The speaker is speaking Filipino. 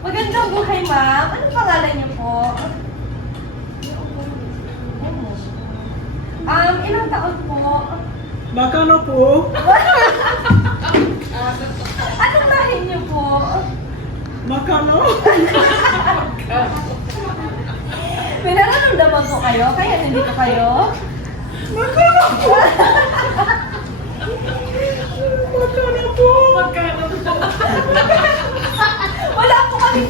Magandang buhay, ma'am. Anong pangalan niyo po? Ilang taon po? Magkano po? Anong lahi niyo po? Magkano? May nararamdaman po kayo? Kaya nandito kayo? Magkano po? Magkano po? Wala po kami